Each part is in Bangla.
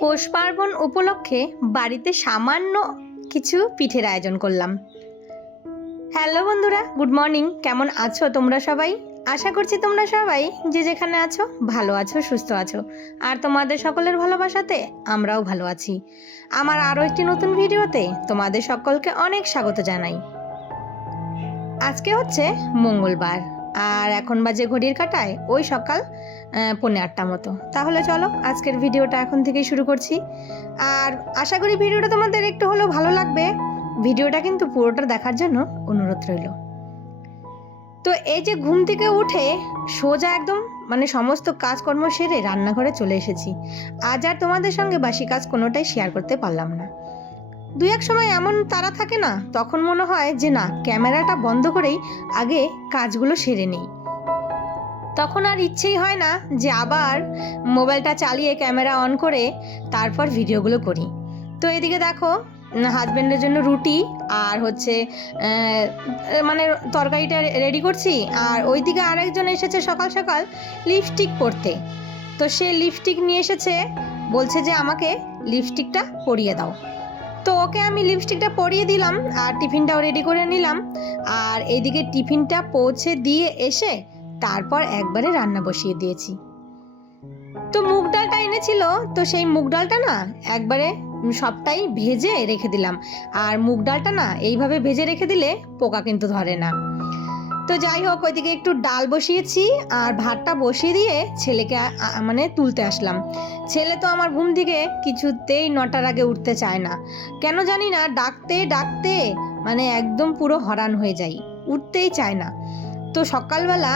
পৌষ পার্বণ উপলক্ষে বাড়িতে সামান্য কিছু পিঠের আয়োজন করলাম। হ্যালো বন্ধুরা, গুড মর্নিং। কেমন আছো তোমরা সবাই? আশা করছি তোমরা সবাই যে যেখানে আছো ভালো আছো, সুস্থ আছো। আর তোমাদের সকলের ভালোবাসাতে আমরাও ভালো আছি। আমার আরও একটি নতুন ভিডিওতে তোমাদের সকলকে অনেক স্বাগত জানাই। আজকে হচ্ছে মঙ্গলবার, আর এখন বাজে ঘড়ির কাঁটায় ওই সকাল 7:45 মতো। তাহলে চলো আজকের ভিডিওটা এখন থেকেই শুরু করছি। আর আশা করি ভিডিওটা তোমাদের একটু হলেও ভালো লাগবে। ভিডিওটা কিন্তু পুরোটা দেখার জন্য অনুরোধ রইল। তো এই যে ঘুম থেকে উঠে সোজা একদম সমস্ত কাজকর্ম সেরে রান্নাঘরে চলে এসেছি। আজ আর তোমাদের সঙ্গে বাসি কাজ কোনোটাই শেয়ার করতে পারলাম না। দু এক সময় এমন তাড়া থাকে না, তখন মনে হয় যে না, ক্যামেরাটা বন্ধ করেই আগে কাজগুলো সেরে নিই। তখন আর ইচ্ছেই হয় না যে আবার মোবাইলটা চালিয়ে ক্যামেরা অন করে তারপর ভিডিওগুলো করি। তো এদিকে দেখো, হাজব্যান্ডের জন্য রুটি আর হচ্ছে তরকারিটা রেডি করছি। আর ওইদিকে আরেকজন এসেছে সকাল সকাল লিপস্টিক পরতে। তো সে লিপস্টিক নিয়ে এসেছে, বলছে যে আমাকে লিপস্টিকটা পরিয়ে দাও। তো ওকে আমি লিপস্টিকটা পরিয়ে দিলাম আর টিফিনটাও রেডি করে নিলাম। আর এইদিকে টিফিনটা পৌঁছে দিয়ে এসে তারপর একবারে রান্না বসিয়ে দিয়েছি। তো মুগ ডালটা এনেছিল, তো সেই মুগ ডালটা না একবারে সবটাই ভেজে রেখে দিলাম। আর মুগ ডালটা না এইভাবে ভেজে রেখে দিলে পোকা কিন্তু ধরে না। তো যাই হোক, ওইদিকে একটু ডাল বসিয়েছি আর ভাতটা বসিয়ে দিয়ে ছেলেকে তুলতে আসলাম। ছেলে তো আমার ঘুম থেকে কিছুতেই 9টার আগে উঠতে চায় না, কেন জানি না। ডাকতে ডাকতে একদম পুরো হরান হয়ে যাই, উঠতেই চায় না। তো সকালবেলা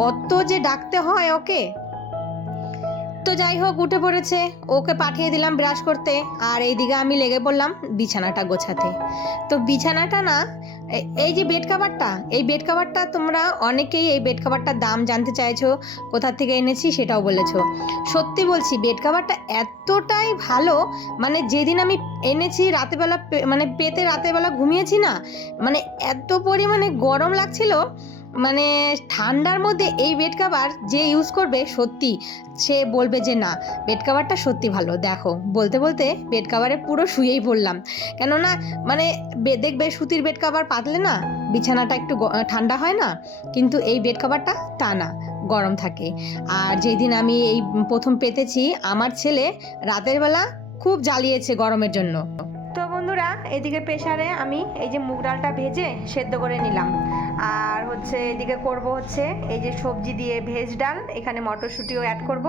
কত যে ডাকতে হয় ওকে। তো যাই হোক, উঠে পড়েছে, ওকে পাঠিয়ে দিলাম ব্রাশ করতে। আর এইদিকে আমি লেগে পড়লাম বিছানাটা গোছাতে। তো বিছানাটা না, এই যে বেড কাভারটা তোমরা অনেকেই এই বেড কাভারটার দাম জানতে চাইছো, কোথা থেকে এনেছি সেটাও বলেছো। সত্যি বলছি, বেড কাভারটা এতটাই ভালো, যেদিন আমি এনেছি রাতেরবেলা পেতে রাতেরবেলা ঘুমিয়েছি না, এত পরিমাণে গরম লাগছিল। ঠান্ডার মধ্যে এই বেড কাভার যে ইউজ করবে সত্যি সে বলবে যে না, বেড কাভারটা সত্যি ভালো। দেখো, বলতে বলতে বেড কাভারে পুরো শুয়েই পড়লাম। কেননা দেখবে সুতির বেড কাভার পাতলে না বিছানাটা একটু ঠান্ডা হয় না, কিন্তু এই বেড কাভারটা তা না, গরম থাকে। আর যেদিন আমি এই প্রথম পেতেছি, আমার ছেলে রাতের বেলা খুব জ্বালিয়েছে গরমের জন্য। তো বন্ধুরা, এদিকে প্রেসারে আমি এই যে মুগ ডালটা ভেজে সেদ্ধ করে নিলাম। আর হচ্ছে এদিকে করব হচ্ছে এই যে সবজি দিয়ে ভেজ ডাল, এখানে মটরশুঁটিও অ্যাড করব।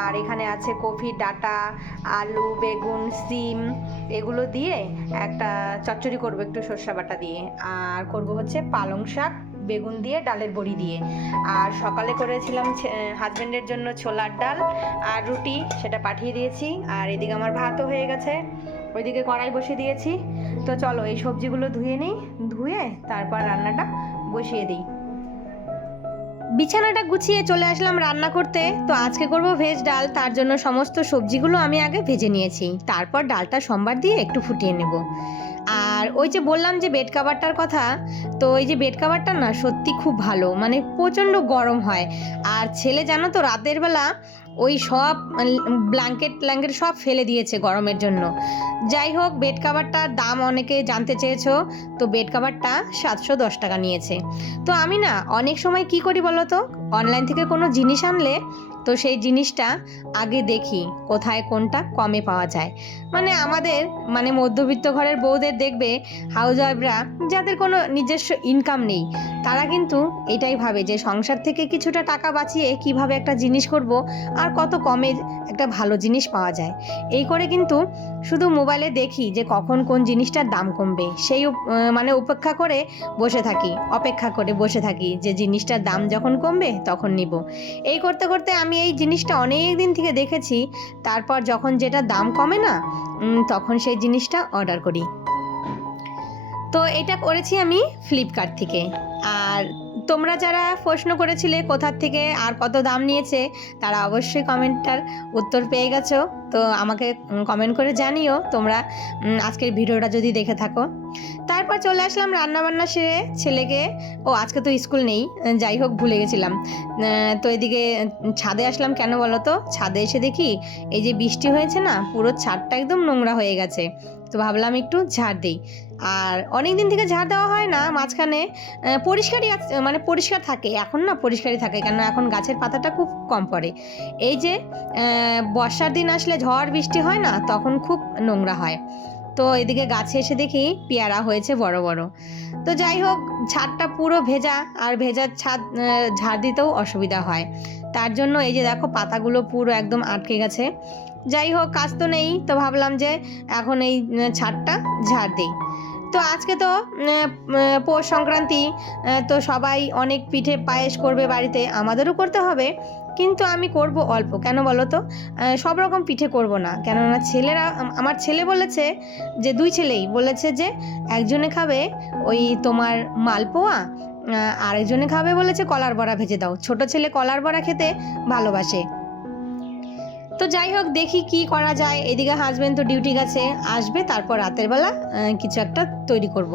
আর এখানে আছে কফি ডাঁটা, আলু, বেগুন, সিম, এগুলো দিয়ে একটা চচ্চড়ি করব একটু সরষে বাটা দিয়ে। আর করব হচ্ছে পালং শাক বেগুন দিয়ে, ডালের বড়ি দিয়ে। আর সকালে করেছিলাম হাজব্যান্ডের জন্য ছোলার ডাল আর রুটি, সেটা পাঠিয়ে দিয়েছি। আর এদিকে আমার ভাতও হয়ে গেছে, ওইদিকে কড়াই বসিয়ে দিয়েছি। তো চলো এই সবজিগুলো ধুয়ে নিই, ধুয়ে তারপর রান্নাটা বসিয়ে দিই। বিছানাটা গুছিয়ে চলে আসলাম রান্না করতে। তো আজকে করব ভেজ ডাল, তার জন্য সমস্ত সবজিগুলো আমি আগে ভেজে নিয়েছি, তারপর ডালটা সম্বার দিয়ে একটু ফুটিয়ে নেব। আর ওই যে বললাম যে বেড কাভারটার কথা, তো এই যে বেড কাভারটা না সত্যি খুব ভালো, প্রচণ্ড গরম হয়। আর ছেলে জানো তো রাতের বেলা ওই সব ব্ল্যাঙ্কেট সব ফেলে দিয়েছে গরমের জন্য। যাই হোক, বেড কাভারটার দাম অনেকে জানতে চেয়েছো। তো বেড কাভারটা 710 টাকা নিয়েছে। তো আমি না অনেক সময় কি করি বলো তো, অনলাইন থেকে কোনো জিনিস আনলে তো সেই জিনিসটা আগে দেখি কোথায় কোনটা কমে পাওয়া যায়। আমাদের মধ্যবিত্ত ঘরের বউদের দেখবে, হাউসওয়াইফরা যাদের কোনো নিজস্ব ইনকাম নেই, তারা কিন্তু এটাই ভাবে যে সংসার থেকে কিছুটা টাকা বাঁচিয়ে কিভাবে একটা জিনিস করব আর কত কমে একটা ভালো জিনিস পাওয়া যায়। এই করে কিন্তু শুধু মোবাইলে দেখি যে কখন কোন জিনিসটার দাম কমবে, সেই অপেক্ষা করে বসে থাকি যে জিনিসটার দাম যখন কমবে তখন নিব। এই করতে করতে আমি এই জিনিসটা অনেক দিন থেকে দেখেছি। তারপর যখন যেটা দাম কমে না, তখন সেই জিনিসটা অর্ডার করি। তো এটা করেছি আমি ফ্লিপকার্ট থেকে। আর তোমরা যারা প্রশ্ন করেছিলে কোথার থেকে আর কত দাম নিয়েছে, তারা অবশ্যই কমেন্টটার উত্তর পেয়ে গেছো। তো আমাকে কমেন্ট করে জানিও তোমরা আজকের ভিডিওটা যদি দেখে থাকো। তারপর চলে আসলাম রান্নাবান্না সেরে ছেলেকে, আজকে তো স্কুল নেই, যাই হোক ভুলে গেছিলাম। তো এদিকে ছাদে আসলাম, কেন বলো তো? ছাদে এসে দেখি এই যে বৃষ্টি হয়েছে না, পুরো ছাদটা একদম নোংরা হয়ে গেছে। তো ভাবলাম একটু ঝাড় দিই। আর অনেক দিন থেকে ঝাড় দেওয়া হয় না, মাঝখানে পরিষ্কারই মানে পরিষ্কার থাকে, এখন না পরিষ্কারই থাকে, কেন এখন গাছের পাতাটা খুব কম পড়ে। এই যে বর্ষার দিন আসলে ঝড় বৃষ্টি হয় না, তখন খুব নোংরা হয়। তো এদিকে গাছে এসে দেখি পেয়ারা হয়েছে বড় বড়। তো যাই হোক, ছাদটা পুরো ভেজা, আর ভেজার ছাদ ঝাড় দিতেও অসুবিধা হয়। তার জন্য এই যে দেখো পাতাগুলো পুরো একদম আটকে গেছে। যাই হোক, কাজ তো নেই, তো ভাবলাম যে এখন এই ছাদটা ঝাড় দিই। তো আজকে তো পৌষ সংক্রান্তি, তো সবাই অনেক পিঠে পায়েস করবে বাড়িতে, আমাদেরও করতে হবে, কিন্তু আমি করব অল্প। কেন বলো তো? সব রকম পিঠে করব না, কেননা ছেলেরা, আমার ছেলে বলেছে যে, 2 ছেলেই বলেছে যে একজনে খাবে ওই তোমার মালপোয়া, আরেকজনে খাবে বলেছে কলার বড়া ভেজে দাও। ছোট ছেলে কলার বড়া খেতে ভালোবাসে। তো যাই হোক, দেখি কি করা যায়। এদিকে হাজবেন্ড তো ডিউটি গেছে, আসবে, তারপর রাতের বেলা কিছু একটা তৈরি করব।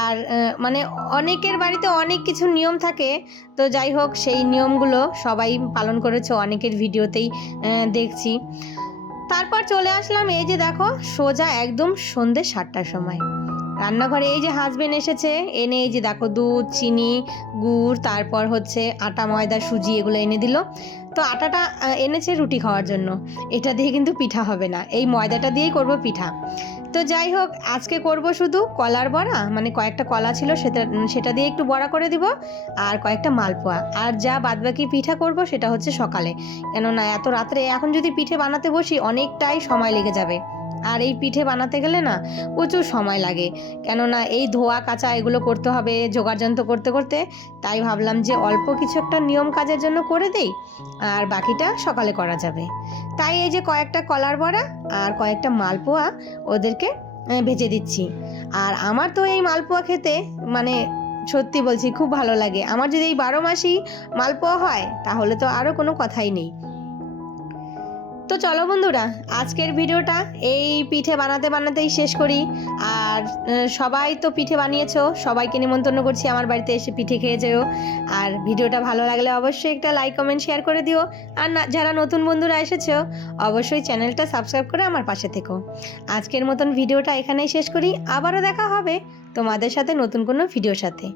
আর মানে অনেকের বাড়িতে অনেক কিছু নিয়ম থাকে, তো যাই হোক সেই নিয়মগুলো সবাই পালন করেছে, অনেকের ভিডিওতেই দেখছি। তারপর চলে আসলাম এই যে দেখো, সোজা একদম সন্ধ্যে 7টার সময় রান্নাঘরে। এই যে হাজবেন্ড এসেছে, এনে এই যে দেখো দুধ, চিনি, গুড়, তারপর হচ্ছে আটা, ময়দা, সুজি, এগুলো এনে দিল। তো আটাটা এনেছে রুটি খাওয়ার জন্য, এটা দিয়ে কিন্তু পিঠা হবে না, এই ময়দাটা দিয়েই করব পিঠা। তো যাই হোক, আজকে করব শুধু কলার বড়া, মানে কয়েকটা কলা ছিল সেটা দিয়ে একটু বড়া করে দিব, আর কয়েকটা মালপোয়া, আর যা বাদবাকি পিঠা করব সেটা হচ্ছে সকালে। কেননা এত রাত্রে এখন যদি পিঠে বানাতে বসি অনেকটাই সময় লেগে যাবে, আর এই পিঠে বানাতে গেলে না প্রচুর সময় লাগে, কেননা এই ধোয়া কাচা এগুলো করতে হবে জোগাড়যন্ত্র করতে করতে। তাই ভাবলাম যে অল্প কিছু একটা নিয়ম কাজের জন্য করে দেই, আর বাকিটা সকালে করা যাবে। তাই এই যে কয়েকটা কলার বড়া আর কয়েকটা মালপোয়া ওদেরকে ভেজে দিচ্ছি। আর আমার তো এই মালপোয়া খেতে মানে সত্যি বলছি খুব ভালো লাগে। আমার যদি এই 12 মাসই মালপোয়া হয় তাহলে তো আরও কোনো কথাই নেই। তো চলো বন্ধুরা, আজকের ভিডিওটা এই পিঠে বানাতে বানাতেই শেষ করি। আর সবাই তো পিঠে বানিয়েছো, সবাইকে নিমন্ত্রণ করছি আমার বাড়িতে এসে পিঠে খেয়ে যেও। আর ভিডিওটা ভালো লাগলে অবশ্যই একটা লাইক, কমেন্ট, শেয়ার করে দিও। আর যারা নতুন বন্ধুরা এসেছো অবশ্যই চ্যানেলটা সাবস্ক্রাইব করে আমার পাশে থেকো। আজকের মতন ভিডিওটা এখানেই শেষ করি, আবারও দেখা হবে তোমাদের সাথে নতুন কোনো ভিডিওর সাথে।